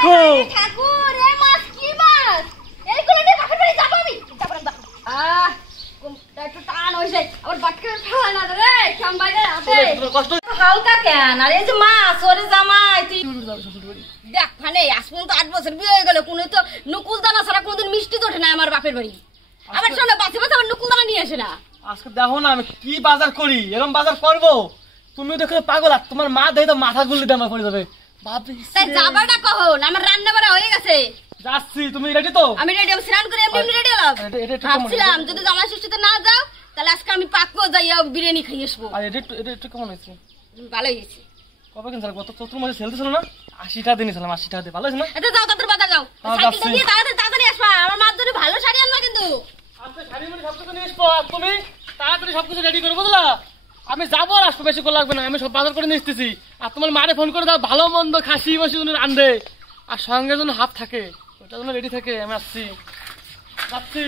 দেখো ঠাকুর এই মাছ কি মাছ এইগুলো নিয়ে বাপের বাড়ি যাব আমি যাব না একটু টান হইছে আবার বাটকে ফেলা না রে খাম্বাই রে আতে কষ্ট হালকা কেন আর এই যে মাছ ওরে জামাই তুই দেখ মানে আসপন তো 8 বছর বিয়ে হয়ে গেল কোন তো নুকুল দানা ছাড়া কোনদিন মিষ্টি তো ওঠে না আমার বাপের বাড়ি আবার শোনো বাসে বাসে আমার নুকুল দানা নিয়ে আসে না আজকে দেখো না আমি কি বাজার করি এরকম বাজার করব তুমি দেখো পাগল আর তোমার মা দেই তো মাথা গুলি দিয়ে আমার পড়ে যাবে বাপরে তাই যাবাটা কখন আমার রান্না বাড়া হয়ে গেছে যাচ্ছি তুমি রেডি তো আমি রেডি আমি স্নান করে এমনি রেডি হলাম ভাবছিলাম যদি জামাই ষষ্ঠীতে না যাও তাহলে আজকে আমি পাকবো যাইয়া বিরিয়ানি খাইয়ে আসবো আর এটা কেমন হয়েছে ভালোই হয়েছে কবে কিনছিল গত চতুর মাসে সেল দিছিল না 80 টাকা দিয়েছিলাম 80 টাকা দিয়ে ভালো হয়েছে না এটা যাও তাড়াতাড়ি বাজার যাও সাইকেলটা নিয়ে তাড়াতাড়ি আসবা আমার মার জন্য ভালো শাড়ি আনবা কিন্তু আপনি শাড়ি মানে সবকিছু নিয়ে আসবো তুমি তাড়াতাড়ি সবকিছু রেডি করে বুঝলা আমি যাবো আর আসবো বেশি করে লাগবে না আমি সব বাজার করে নিয়ে আসতেছি আর তোমার মারে ফোন করে দাও ভালো মন্দ খাসি মাসি জন্য রান্ধে আর সঙ্গে যেন হাফ থাকে ওটা যেন রেডি থাকে আমি আসছি যাচ্ছি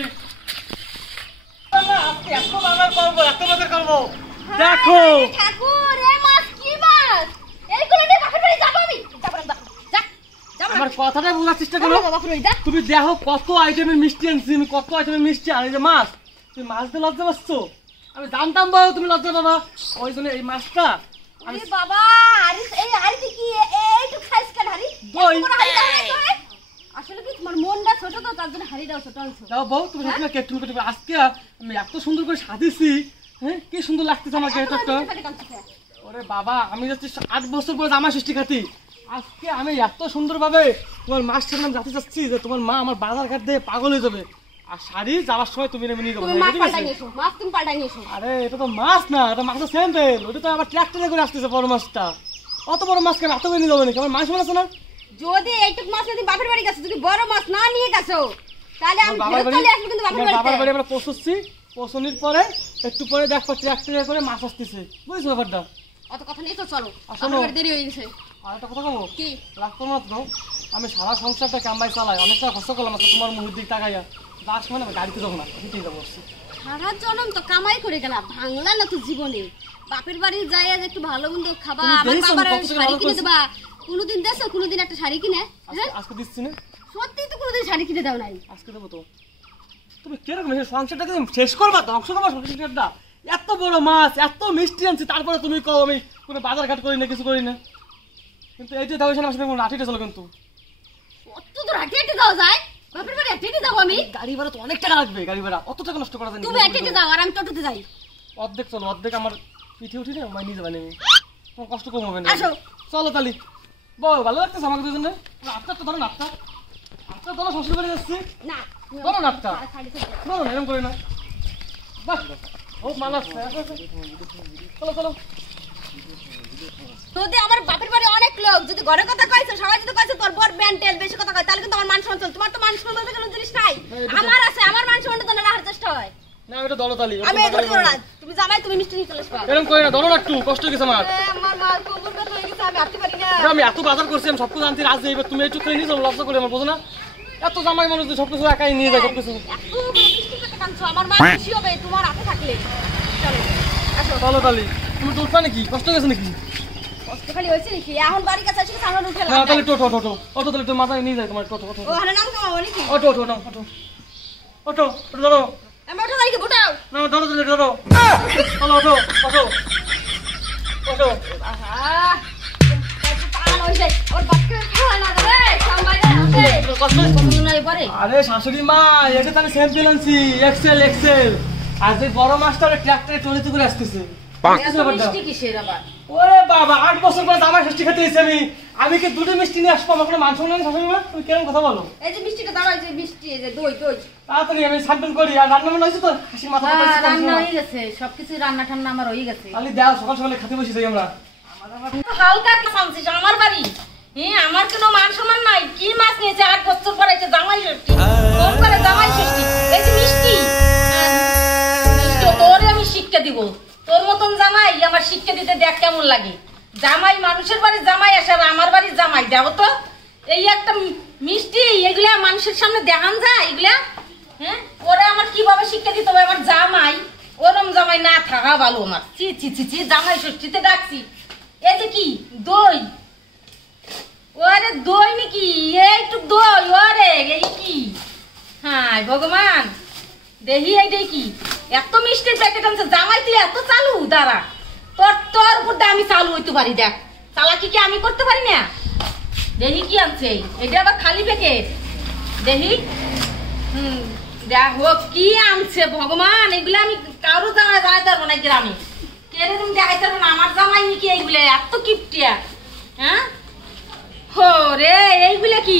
এত বাজার করবো দেখো ঠাকুর এই মাছ কি মাছ এইগুলো নিয়ে বাপের বাড়ি যাব আমি যাব না যা আমার কথাটা বোঝার চেষ্টা করো তুমি দেখো কত আইটেমের মিষ্টি আনছি আমি কত আইটেমের মিষ্টি আর এই যে মাছ তুমি মাছ দিয়ে লজ্জা পাচ্ছো আমি জানতাম বাবা তুমি লজ্জা পাবা ওই জন্য এই মাছটা আরে বাবা আরে এই আরে কি এইটু খাইছ কেন হারি দই আসলে কি তোমার মনটা ছোট তো তার জন্য হারি দাও ছোট আনছো দাও বউ তুমি সবসময় কেক তুমি কেটে আজকে আমি এত সুন্দর করে সাজিয়েছি হ্যাঁ কি সুন্দর লাগতেছে আমার কেকটা ওরে বাবা আমি যাচ্ছি 8 বছর পরে জামাই ষষ্ঠী খাতি আজকে আমি এত সুন্দরভাবে তোমার মাছ সামনে যাতে যাচ্ছি যে তোমার মা আমার বাজার ঘাট দিয়ে পাগল হয়ে যাবে আর শাড়ি যাওয়ার সময় তুমি নেমে নিয়ে যাবো মাছ তুমি পাল্টাই নিয়েছো আরে এটা তো মাছ না এটা মাছের স্যাম্পেল ওটা তো আবার ট্রাক্টরে করে আসতেছে বড় মাছটা অত বড় মাছ কেন এত করে নিয়ে যাবো নাকি আমার মাছ আছে না যদি এইটুক মাছ যদি বাপের বাড়ি গেছো যদি বড় মাছ না নিয়ে গেছো তাহলে আমি চলে আসবো কিন্তু বাবার বাড়ি আমরা পৌঁছচ্ছি পৌঁছানোর পরে একটু পরে দেখো ট্রাক্টরে করে মাছ আসতেছে বুঝছো ব্যাপারটা অত কথা নেই তো চলো আসলে দেরি হয়ে গেছে আর একটা কথা বলবো কি রাখতো না তো আমি সারা সংসারটা কামাই চালাই অনেকটা কষ্ট করলাম তোমার মুখের দিক তাকাইয়া যাওয়ার সময় আমি গাড়িতে যাবো না হেঁটেই যাবো সারা জনম তো কামাই করে গেলাম ভাঙলা না তো জীবনে বাপের বাড়ি যাই একটু ভালো মন্দ খাবা আমার বাবার শাড়ি কিনে দেবা কোনোদিন দেছো কোনোদিন একটা শাড়ি কিনে আজকে দিচ্ছি না সত্যি তো কোনোদিন শাড়ি কিনে দাও নাই আজকে দেবো তো তুমি কিরকম সংসারটাকে শেষ করবা ধ্বংস করবা সংসারটা এত বড় মাছ এত মিষ্টি আনছি তারপরে তুমি কও আমি কোনো বাজার ঘাট করি না কিছু করি না কিন্তু এই যে দাও আমার সাথে লাঠিটা চলো কিন্তু কত দূর হেঁটে যাওয়া যায় বাপের বাড়ি হেঁটে যাবো আমি গাড়ি ভাড়া তো অনেক টাকা লাগবে গাড়ি ভাড়া অত টাকা নষ্ট করা যায় তুমি হেঁটে যাও আর আমি টোটোতে যাই অর্ধেক চলো অর্ধেক আমার পিঠে উঠি না আমি নিয়ে যাবো আমি তোমার কষ্ট কম হবে না আসো চলো তালি বউ ভালো লাগতেছে আমাকে দুজনে আপনার তো ধরো না আপনার ধরো শ্বশুর বাড়ি যাচ্ছি না ধরো না একটা ধরো না এরকম করে না বাহ ও মাল আসছে চলো চলো যদি আমার বাপের বাড়ি অনেক লোক যদি ঘরের কথা কইছো সবাই যদি কইছো তোর বড় ব্যান্ডেল বেশি কথা কয় তাহলে কিন্তু আমার মান সম্মান চল তোমার তো মান সম্মান বলতে কোনো জিনিস নাই আমার আছে আমার মান সম্মান তো না রাখার চেষ্টা হয় না এটা ধরো তালি আমি ধরে ধরো না তুমি জামাই তুমি মিষ্টি নিয়ে চলে আসবা এরকম করে না ধরো না একটু কষ্ট হয়েছে আমার আমার মা কোমর ব্যথা হয়ে গেছে আমি হাঁটতে পারি না আমি এত বাজার করছি আমি সবকিছু আনতে রাজি এবার তুমি একটু করে নিয়ে যাও লজ্জা করে আমার বোঝো না এত জামাই মানুষ সবকিছু একাই নিয়ে যায় সবকিছু এত মিষ্টি কথা কাঁদছো আমার মা খুশি হবে তোমার হাতে থাকলে চলো আসো চলো তালি তুমি তো উঠবা নাকি কষ্ট গেছে নাকি কষ্ট খালি হয়েছে নাকি এখন বাড়ি কাছে এসে সামনে উঠে হ্যাঁ তাহলে টোটো টোটো অটো তাহলে তো মাথায় নিয়ে যায় তোমার টোটো টোটো ও হালে নাম কামাবো নাকি অটো অটো নাও অটো অটো অটো ধরো আমি উঠে যাই কি বুটাও না ধরো তাহলে ধরো চলো অটো অটো অটো আহা টান হইছে ওর বাক্কে খাওয়া না রে সামবাই রে কষ্ট কষ্ট নাই পারে আরে শাশুড়ি মা এটা তো আমি স্যাম্পল আনছি এক্সেল এক্সেল আর যে বড় মাছটা ট্রাক্টরে চলিত করে আসতেছে মিষ্টি কিসের আবার ওরে বাবা 8 বছর পরে জামাই ষষ্ঠী খেতে এসেছি আমি কি দুটো মিষ্টি নিয়ে আসবো আমার কোনো মান সম্মান নেই শাশুড়ি মা তুমি কেমন কথা বলো এই যে মিষ্টিটা দাও এই যে মিষ্টি এই যে দই দই তাড়াতাড়ি আমি স্যাম্পল করি আর রান্না বান্না হয়েছে তো হাসি মাথা রান্না হয়ে গেছে সবকিছু রান্না ঠান্না আমার হয়ে গেছে খালি দাও সকাল সকালে খেতে বসে যাই আমরা হালকা কি সামছিস আমার বাড়ি আমার কোনো মান সম্মান নাই কি মাছ নিয়েছে 8 বছর পরে এসে জামাই ষষ্ঠী কোন করে জামাই ষষ্ঠী এই যে মিষ্টি মিষ্টি তোরে আমি শিক্ষা দিব তোর মতন জামাই আমার শিক্ষা দিতে দেখ কেমন লাগে জামাই মানুষের বাড়ি জামাই আসে আর আমার বাড়ির জামাই দেব তো এই একটা মিষ্টি এগুলা মানুষের সামনে দেখান যায় এগুলা হ্যাঁ ওরে আমার কিভাবে শিক্ষা দিতে হবে আমার জামাই ওরম জামাই না থাকা ভালো আমার চি চি চি চি জামাই ষষ্ঠীতে ডাকছি এই যে কি দই ওরে দই নাকি একটু দই ওরে এই কি হ্যাঁ ভগবান দেখি এইটাই কি এত মিষ্টির প্যাকেট আনছে জামাই তুই এত চালু দাঁড়া তোর তোর উপর আমি চালু হইতে পারি দেখ চালাকি কি আমি করতে পারি না দেখি কি আনছে এটা আবার খালি প্যাকেট দেখি দেখো কি আনছে ভগবান এগুলো আমি কারো জামাই জানাইতে পারবো না গ্রামে কেড়ে তুমি দেখাইতে পারবো না আমার জামাই নাকি এইগুলো এত কিপটিয়া হ্যাঁ হো রে এইগুলো কি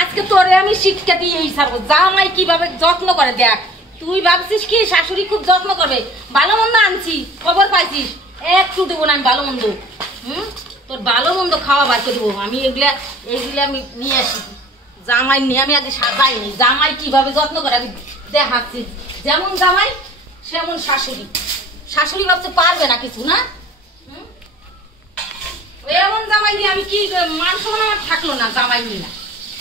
আজকে তোরে আমি শিক্ষা দিয়ে ছাড়বো জামাই কিভাবে যত্ন করে দেখ তুই ভাবছিস কি শাশুড়ি খুব যত্ন করবে ভালো মন্দ আনছি খবর পাইছিস একটু দেবো না আমি ভালো মন্দ তোর ভালো মন্দ খাওয়া বার করে দেবো আমি এইগুলা আমি নিয়ে আসি জামাই নিয়ে আমি আগে সাজাইনি জামাই কিভাবে যত্ন করে আমি দেখাচ্ছি যেমন জামাই সেমন শাশুড়ি শাশুড়ি ভাবতে পারবে না কিছু না এমন জামাই নিয়ে আমি কি মান সম্মান আমার থাকলো না জামাই নিয়ে না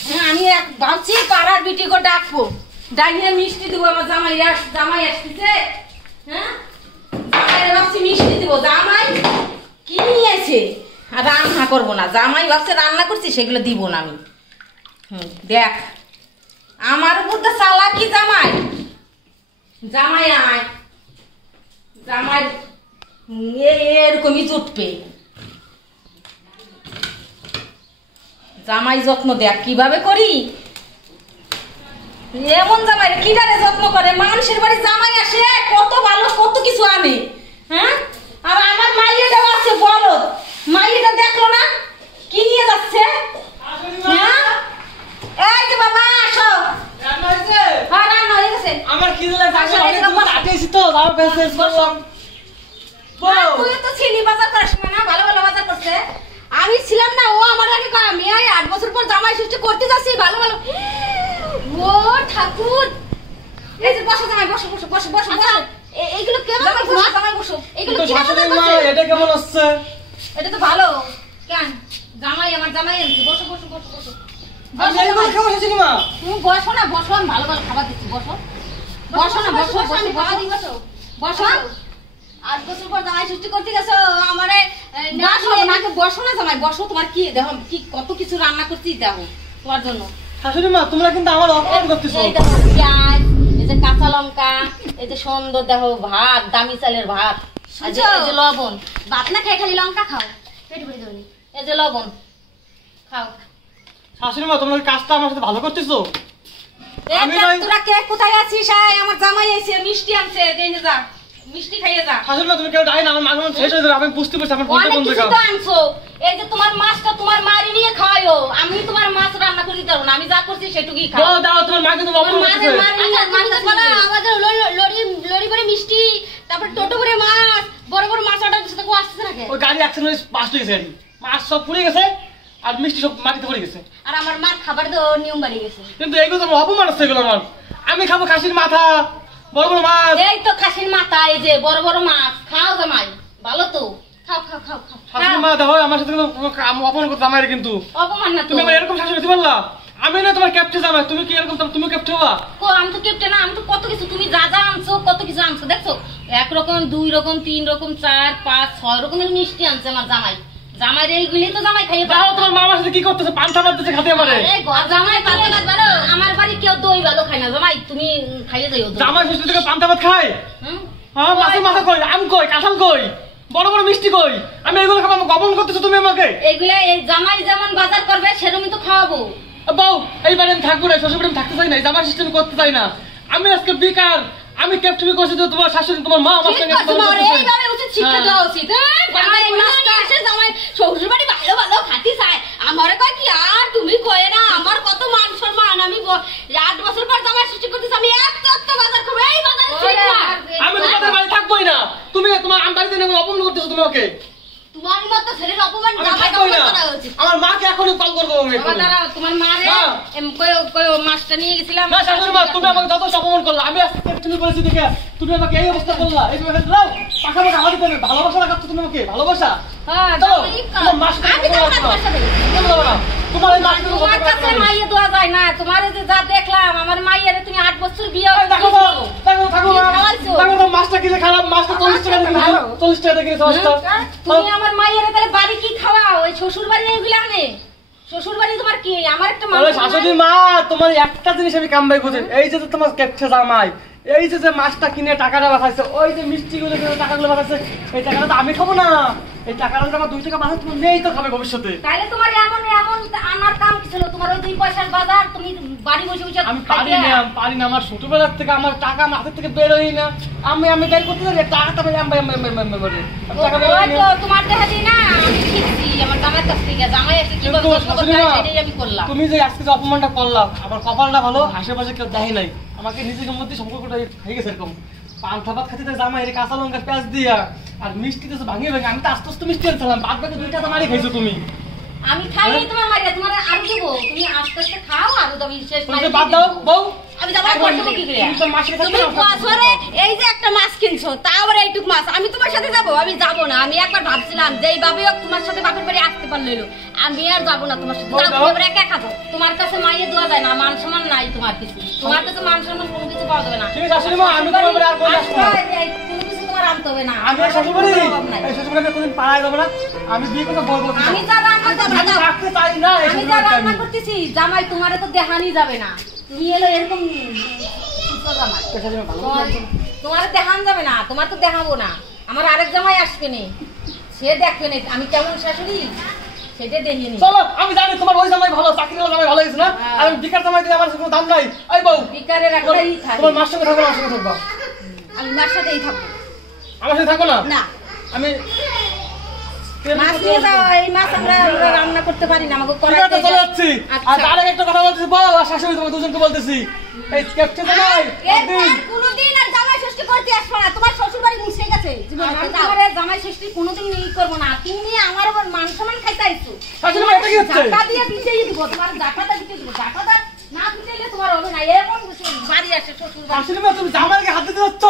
হ্যাঁ আমি এক ভাবছি পাড়ার বিটিকে ডাকবো ডাকিয়ে মিষ্টি দেবো আমার জামাই আসতেছে হ্যাঁ জামাই ভাবছি মিষ্টি দেবো জামাই কি নিয়েছে আর রান্না করবো না জামাই ভাবছে রান্না করছি সেগুলো দিব না আমি দেখ আমার উপর তো চালাকি জামাই জামাই আয় জামাই এরকমই জুটবে জামাই যত্ন দেখ কিভাবে করি এমন জামাই কিভাবে যত্ন করে মানুষের বাড়ি জামাই আসে কত ভালো কত কিছু আনে হ্যাঁ আর আমার মাইয়াটাও আছে বলো মাইয়াটা দেখলো না কি নিয়ে যাচ্ছে হ্যাঁ এই যে বাবা আসো রান্না হয়েছে হ্যাঁ রান্না হয়ে গেছে আমার কি লাগে অনেক দূর আটেছি তো তাও বেসেস করলাম তুই তো ছিলি বাজার করার সময় না ভালো ভালো বাজার করছে আমি ছিলাম না ও আমার আগে কয় আমি 8 বছর পর জামাই ষষ্ঠী করতে যাচ্ছি ভালো ভালো ও ঠাকুর এই যে বসো জামাই বসো বসো বসো বসো বসো এইগুলো কেমন বসো জামাই বসো এইগুলো কি না এটা কেমন হচ্ছে এটা তো ভালো কেন জামাই আমার জামাই আনছে বসো বসো বসো বসো আমি এইগুলো খাবো সেদিন মা তুমি বসো না বসো আমি ভালো ভালো খাবার দিচ্ছি বসো বসো না বসো বসো খাবার দি বসো বসো 8 বছর পর জামাই ষষ্ঠী করতে গেছো আমারে নাকে বসো না জামাই বসো তোমার কি দেখো কি কত কিছু রান্না করছি দেখো তোমার জন্য শাশুড়ি মা তোমরা কিন্তু আমার অপমান করতেছো এই দেখো পেঁয়াজ এই যে কাঁচা লঙ্কা এই যে সুন্দর দেখো ভাত দামি চালের ভাত এই যে লবণ ভাত না খাই খালি লঙ্কা খাও পেট ভরে দেবনি এই যে লবণ খাও শাশুড়ি মা তোমরা কাজটা আমার সাথে ভালো করতেছো আমি তোরা কে কোথায় আছিস আমার জামাই এসে মিষ্টি আনছে দেইনে যা মিষ্টি খাইয়ে যা শাশুড়ি মা তুমি কেউ ডাই না আমার মাঝে শেষ হয়ে যাবে আমি বুঝতে পারছি আমার ফোনটা বন্ধ করে আনছো এই যে তোমার মাছটা তোমার মারি নিয়ে খাওয়ায়ো আমি তোমার মাছ রান্না করে দিতে পারবো না আমি যা করছি সেটুকুই খাও দাও দাও তোমার মাকে তো অপমান করতেছে আমাদের লরি করে মিষ্টি তারপর টোটো করে মাছ বড় বড় মাছ অর্ডার দিতে কো আসছে না কে ওই গাড়ি অ্যাক্সিডেন্ট পাস হয়ে গেছে গাড়ি মাছ সব পুড়ে গেছে আর মিষ্টি সব মাটিতে পড়ে গেছে আর আমার মার খাবার তো নিয়ম বাড়ি গেছে কিন্তু এগুলো তো অপমান হচ্ছে এগুলো আমার আমি খাবো খাসির মাথা বড় বড় মাছ এই তো খাসির মাথা এই যে বড় বড় মাছ খাও জামাই ভালো তো খাও খাও খাও খাও শাশুড়ি মা দেখো আমার সাথে কিন্তু অপমান করতে আমার কিন্তু অপমান না তুমি আমার এরকম শাশুড়ি হতে পারলা আমি না তোমার ক্যাপ্টেন জামাই তুমি কি এরকম তুমি ক্যাপ্টেন হবা কো আমি তো ক্যাপ্টেন না আমি তো কত কিছু তুমি যা যা আনছো কত কিছু আনছো দেখছো 1 রকম 2 রকম 3 রকম 4 5 6 রকমের মিষ্টি আনছে আমার জামাই জামাই রে এইগুলি তো জামাই খাইয়ে দাও তোমার মামার সাথে কি করতেছে পান্তা ভাত দিতে খাতে আমারে জামাই পান্তা ভাত বারো আমার বাড়ি কেউ দই ভালো খায় না জামাই তুমি খাইয়ে যাও জামাই ষষ্ঠী থেকে পান্তা ভাত খায় হ্যাঁ মাছের মাথা কই আম কই কাঁঠাল কই বড় বড় মিষ্টি কই আমি এগুলো খাবো গবন করতেছো তুমি আমাকে এগুলা এই জামাই যেমন বাজার করবে সেরকমই তো খাওয়াবো বউ এইবারে আমি থাকবো না শ্বশুর বাড়ি আমি থাকতে চাই না জামাই সিস্টেম করতে চাই না আমি আজকে বেকার আমি ক্যাপ্টেন করছি তো তোমার শাশুড়ি তোমার মা আমার সঙ্গে এইভাবে উচিত শিক্ষা দেওয়া উচিত জামাই মাছটা এসে জামাই শ্বশুর বাড়ি ভালো ভালো খাতি চায় আমারে কয় কি আর তুমি কয়ে না আমার কত মান সম্মান আমি 8 বছর পর জামাই সৃষ্টি করতেছি আমি এত বাজার করবো এই বাজারে ঠিক না আমি তোমাদের বাড়ি থাকবোই না তুমি তোমার আমার বাড়িতে নেমে অপমান করতেছো তুমি ওকে তোমার মত ছেলের অপমান জামাই করা উচিত আমার মাকে এখনই কল করবো আমি বাবা দাঁড়াও তোমার মারে কই মাছটা নিয়ে গেছিলাম না শাশুড়ি মা তুমি আমাকে যত অপমান করলা আমি আজকে ক্যাপ্টেন করেছি দেখে তুমি আমাকে এই অবস্থা করলা এই ভাবে দাও পাশাপাশি আমাদের দেবে ভালোবাসা লাগাচ্ছ তুমি আমাকে ভালোবাসা হ্যাঁ তোমার মাছটা আমি তো ভালোবাসা দেই তোমার এই মাছটা তোমার কাছে মাইয়ে দেওয়া যায় না তোমার যে যা দেখলাম আমার মাইয়ারে তুমি 8 বছর বিয়ে দেখো মাছটা কি যে খারাপ মাছটা 40 টাকা দিয়ে 40 টাকা দিয়ে মাছটা তুমি আমার মাইয়ারে তাহলে বাড়ি কি খাওয়াও ওই শ্বশুর বাড়ি এগুলো আনে শ্বশুর বাড়ি তোমার কি আমার একটা মান আরে সম্মান শাশুড়ি নাই? মা, তোমার একটা জিনিস আমি কাম বাই বুঝি, এই যে তোমার কেচ্ছে জামাই, এই যে মাছটা কিনে টাকাটা বাঁচাইছে, ওই যে মিষ্টিগুলো কিনে টাকাগুলো বাঁচাইছে, এই টাকাটা তো আমি খাবো না, এই টাকাটা যদি আমার 2 টাকা বাঁচায় তোমার মেয়েই তো খাবে ভবিষ্যতে। তাইলে তোমার এমন এমন আনার কাম কি ছিল? তোমার ওই 2 পয়সার বাজার তুমি বাড়ি বসে বসে আমি পারি না, আমার ছোটবেলার থেকে আমার টাকা আমার হাতের থেকে বেরোই না, আমি বের করতে যাই টাকাটা টাকা বের হয় না। তোমার দেখা দিই না, আমি শিখছি আমার জামাইয়ের কাছ থেকে, জামাই এসে কিভাবে যত্ন করতে হয় সেটাই আমি করলাম। তুমি যে আজকে যে অপমানটা করলাম, আমার কপালটা ভালো, আশেপাশে কেউ দেখে নাই, আমাকে নিজের মধ্যে সম্পর্কটা হয়ে গেছে এরকম। পান্থা ভাত খাতে জামাই এর কাঁচা লঙ্কা পেঁয়াজ দিয়া আর মিষ্টি তো ভাঙিয়ে ভাঙে, আমি তো আস্তে আস্তে মিষ্টি আনছিলাম, বাদ বাকি 2 টাকা মারি খাইছো তুমি। আমি খাইনি তোমার মারিয়া, তোমার আরো দেবো, তুমি আস্তে আস্তে খাও আর তুমি শেষ তুমি বাদ দাও বউ। আমি জামাই করতে কি করে? তুমি তো মাসের কাছে তুমি বছরে এই যে একটা মাছ কিনছো, তাও আবার এইটুক মাছ, আমি তোমার সাথে যাবো? আমি যাবো না। আমি একবার ভাবছিলাম যে এইভাবে তোমার সাথে বাপের বাড়ি আসতে পারলে, আমি আর যাবো না তোমার সাথে। যাও, তুমি এবার একা খাবো। তোমার কাছে মাইয়ে দেওয়া যায় না, মান সম্মান নাই তোমার কিছু, তোমার কাছে মান সম্মান কোনো কিছু পাওয়া যাবে না। ঠিক আছে শাশুড়ি মা, আমি তোমার উপরে আর কোনো আসবো না। কোনো কিছু তোমার আনতে হবে না। আমি শ্বশুরবাড়ি, এই শ্বশুরবাড়ি কোনদিন পাড়ায় যাবো না, আমি বিয়ে করে বলবো। আমি যা রান্না করতে আমি রাখতে চাই না এই আমি যা শ্বশুরবাড়িতে রান্না আমি। করতেছি, জামাই তোমারে তো দেখানি যাবে না। তুমি এলো এরকম সুস্থ জামাই, তোমার দেখান যাবে না, তোমার তো দেখাবো না। আমার আরেক জামাই আসবে নে, সে দেখবে না আমি কেমন শাশুড়ি, সেটা দেখিয়ে নি। চলো, আমি জানি তোমার ওই জামাই ভালো, চাকরিওয়ালা জামাই ভালো হয়েছে না, আর আমি বিকার জামাই দিলে আমার কোনো দাম নাই। এই বউ, বিকারের একটাই থাকে, তোমার মার সঙ্গে থাকো না আমার সঙ্গে থাকবা? আমি মার সাথেই থাকবো। আমার সাথে থাকো না? না, আমি মাছ নিয়ে যাও, এই মাছ আমরা রান্না করতে পারি না, আমাকে ঠিক করাতে আছে, চলে যাচ্ছি। আর আচ্ছা। তার আগে একটা কথা বলতেছি বউ আর শাশুড়ি, তোমার দুজনকে বলতেছি, এই ক্যাপ্টেন জামাই একদিন কোনদিন আর জামাই ষষ্ঠী করতে আসবে না, তোমার শ্বশুর বাড়ি মুছে গেছে জীবনে। তোমার জামাই ষষ্ঠী কোনদিন ই করবো না, তুমি আমার উপর মান সম্মান খাইতে আইছো। শাশুড়ি মা, এটা কি হচ্ছে? জাটা দিয়ে দিতেই দিব, তোমার জাটাটা দিতে দিব, জাটাটা না দিতেইলে তোমার হবে না। এমন বাড়ি আসে শ্বশুর বাড়ি। শাশুড়ি মা, তুমি জামাইকে হাত দিতে যাচ্ছ,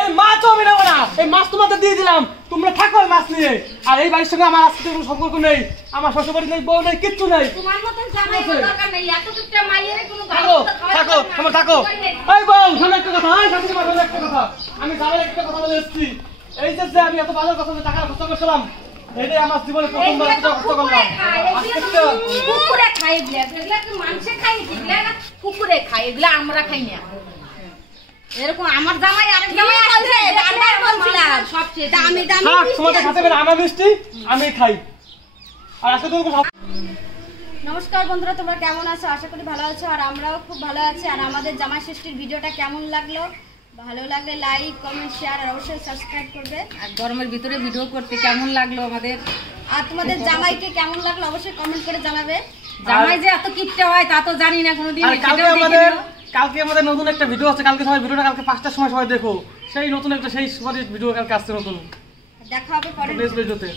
এই মাছ আমি নেবো না, এই মাছ তোমাদের দিয়ে দিলাম, তোমরা থাকো এই মাছ নিয়ে। আর এই বাড়ির সঙ্গে আমার আজকে কোনো সম্পর্ক নেই, আমার শ্বশুর বাড়ি নেই, বউ নেই, কিচ্ছু নেই। তোমার মতন জামাই দরকার নেই, এত দুটা মাইয়ের কোনো থাকো থাকো, তোমরা থাকো। এই বউ, শোনো একটা কথা, এই শাশুড়ি মা শোনো একটা কথা, আমি জামাই একটা কথা বলে এসেছি, এই যে আমি এত বাজার কথা টাকা খরচ করছিলাম, এটাই আমার জীবনে প্রথমবার এত খরচ করলাম। আজকে তো কুকুরে খাই, এগুলা কি মানুষে খাই? এগুলা কুকুরে খাই, এগুলা আমরা খাই না। এরকম আমার জামাই আরেক জামাই আছে, বারবার বলছিলাম সবচেয়ে দামি দামি থাক, মিষ্টি তোমাদের আছে। খাতে বের আমার মিষ্টি আমি খাই। আর আজকে তো নমস্কার বন্ধুরা, তোমরা কেমন আছো? আশা করি ভালো আছো, আর আমরাও খুব ভালো আছি। আর আমাদের জামাই ষষ্ঠীর ভিডিওটা কেমন লাগলো? ভালো লাগলে লাইক, কমেন্ট, শেয়ার আর অবশ্যই সাবস্ক্রাইব করবে। আর গরমের ভিতরে ভিডিও করতে কেমন লাগলো আমাদের, আর তোমাদের জামাইকে কেমন লাগলো অবশ্যই কমেন্ট করে জানাবে। জামাই যে এত কিপটে হয় তা তো জানি না কোনোদিন। আর কালকে আমাদের নতুন একটা ভিডিও আছে, কালকে সবাই ভিডিওটা কালকে 5টার সময় সবাই দেখো, সেই নতুন একটা সেই ভিডিও কালকে আসছে নতুন দেখা হবে পরের নেক্সট ভিডিওতে।